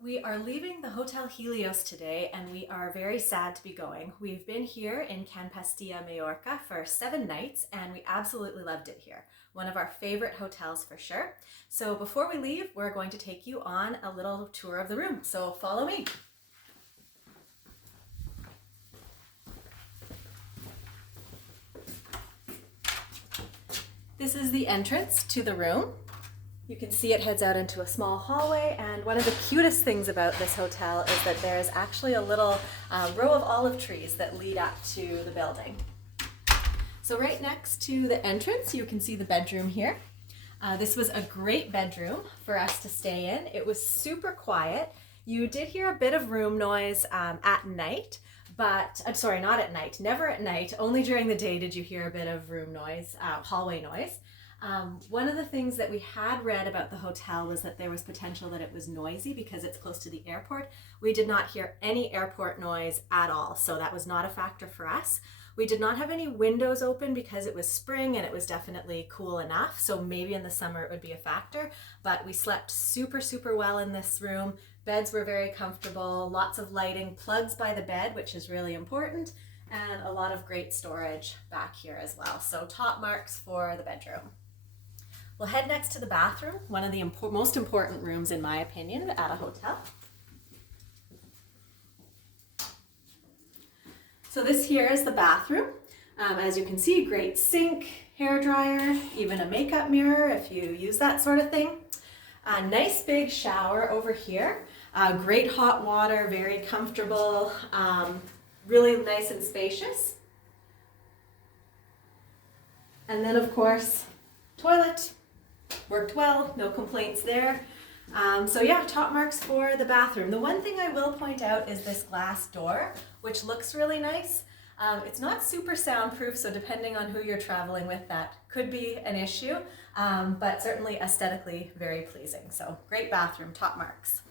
We are leaving the Hotel Helios today and we are very sad to be going. We've been here in Ca'n Pastilla, Mallorca for 7 nights and we absolutely loved it here. One of our favorite hotels for sure. So before we leave, we're going to take you on a little tour of the room. So follow me. This is the entrance to the room. You can see it heads out into a small hallway, and one of the cutest things about this hotel is that there is actually a little row of olive trees that lead up to the building. So right next to the entrance, you can see the bedroom here. This was a great bedroom for us to stay in. It was super quiet. You did hear a bit of room noise at night, but I'm sorry, not at night, never at night. Only during the day did you hear a bit of room noise, hallway noise. One of the things that we had read about the hotel was that there was potential that it was noisy because it's close to the airport. We did not hear any airport noise at all, so that was not a factor for us. We did not have any windows open because it was spring and it was definitely cool enough, so maybe in the summer it would be a factor, but we slept super well in this room. Beds were very comfortable, lots of lighting, plugs by the bed, which is really important, and a lot of great storage back here as well. So top marks for the bedroom. We'll head next to the bathroom, one of the most important rooms in my opinion at a hotel. So this here is the bathroom. As you can see, great sink, hair dryer, even a makeup mirror if you use that sort of thing. A nice big shower over here. Great hot water, very comfortable, really nice and spacious. And then of course, toilet. Worked well, no complaints there. So yeah, top marks for the bathroom. The one thing I will point out is this glass door, which looks really nice. It's not super soundproof, so depending on who you're traveling with, that could be an issue, but certainly aesthetically very pleasing. So great bathroom, top marks.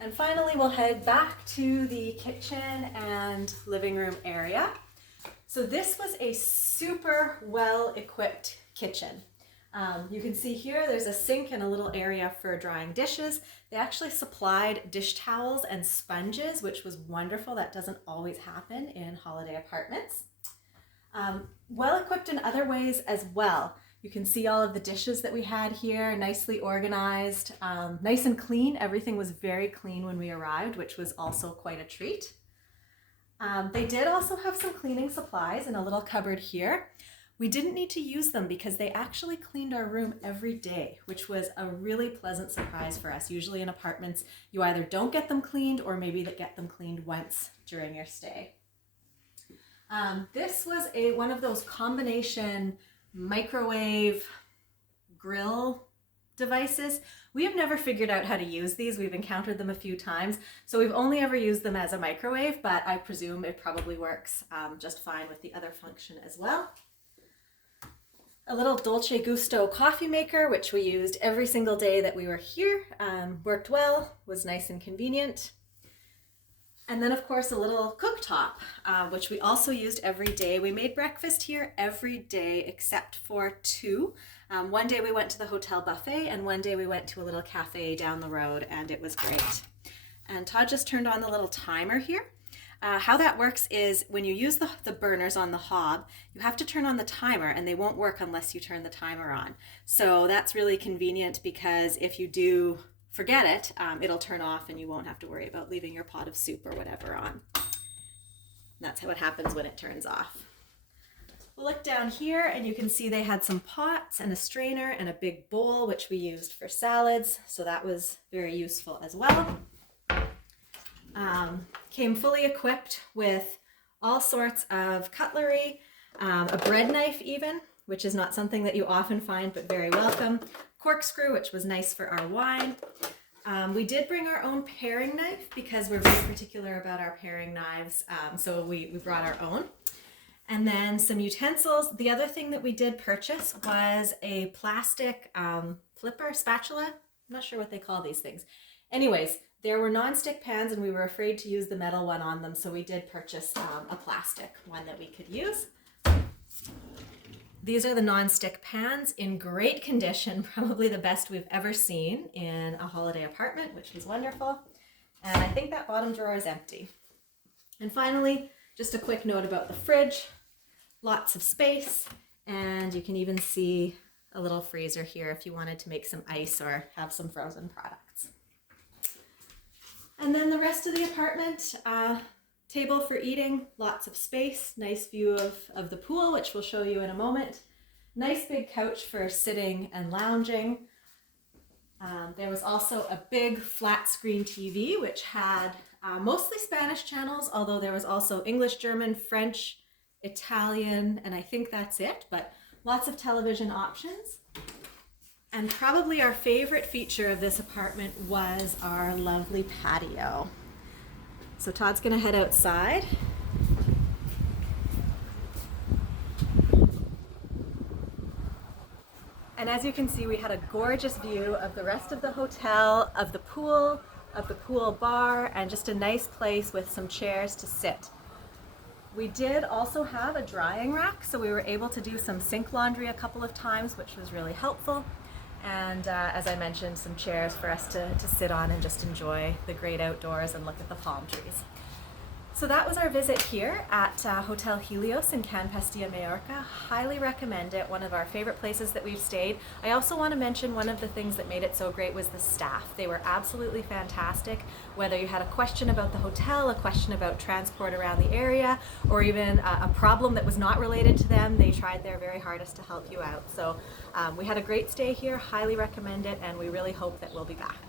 And finally, we'll head back to the kitchen and living room area. So this was a super well-equipped kitchen. You can see here there's a sink and a little area for drying dishes. They actually supplied dish towels and sponges, which was wonderful. That doesn't always happen in holiday apartments. Well equipped in other ways as well. You can see all of the dishes that we had here, nicely organized, nice and clean. Everything was very clean when we arrived, which was also quite a treat. They did also have some cleaning supplies in a little cupboard here. We didn't need to use them because they actually cleaned our room every day, which was a really pleasant surprise for us. Usually in apartments, you either don't get them cleaned or maybe get them cleaned once during your stay. This was one of those combination microwave grill devices. We have never figured out how to use these. We've encountered them a few times, so we've only ever used them as a microwave, but I presume it probably works just fine with the other function as well. A little Dolce Gusto coffee maker, which we used every single day that we were here. Worked well, was nice and convenient. And then of course a little cooktop, which we also used every day. We made breakfast here every day except for 2. One day we went to the hotel buffet and one day we went to a little cafe down the road and it was great. And Todd just turned on the little timer here. How that works is when you use the burners on the hob, you have to turn on the timer and they won't work unless you turn the timer on. So that's really convenient because if you do forget it, it'll turn off and you won't have to worry about leaving your pot of soup or whatever on. That's how it happens when it turns off. We'll look down here and you can see they had some pots and a strainer and a big bowl, which we used for salads. So that was very useful as well. Came fully equipped with all sorts of cutlery, a bread knife even, which is not something that you often find, but very welcome. Corkscrew, which was nice for our wine. We did bring our own paring knife because we're very particular about our paring knives, so we brought our own. And then some utensils. The other thing that we did purchase was a plastic flipper spatula. I'm not sure what they call these things. Anyways, there were non-stick pans and we were afraid to use the metal one on them, so we did purchase a plastic one that we could use. These are the non-stick pans in great condition, probably the best we've ever seen in a holiday apartment, which was wonderful. And I think that bottom drawer is empty. And finally, just a quick note about the fridge. Lots of space, and you can even see a little freezer here if you wanted to make some ice or have some frozen products. And then the rest of the apartment, table for eating, lots of space, nice view of the pool, which we'll show you in a moment. Nice big couch for sitting and lounging. There was also a big flat screen TV, which had mostly Spanish channels, although there was also English, German, French, Italian, and I think that's it, but lots of television options. And probably our favorite feature of this apartment was our lovely patio. So Todd's gonna head outside. And as you can see, we had a gorgeous view of the rest of the hotel, of the pool bar, and just a nice place with some chairs to sit. We did also have a drying rack, so we were able to do some sink laundry a couple of times, which was really helpful. And as I mentioned, some chairs for us to sit on and just enjoy the great outdoors and look at the palm trees. So that was our visit here at Hotel Helios in Ca'n Pastilla, Mallorca. Highly recommend it, one of our favorite places that we've stayed. I also want to mention one of the things that made it so great was the staff. They were absolutely fantastic. Whether you had a question about the hotel, a question about transport around the area, or even a problem that was not related to them, they tried their very hardest to help you out. So we had a great stay here, highly recommend it, and we really hope that we'll be back.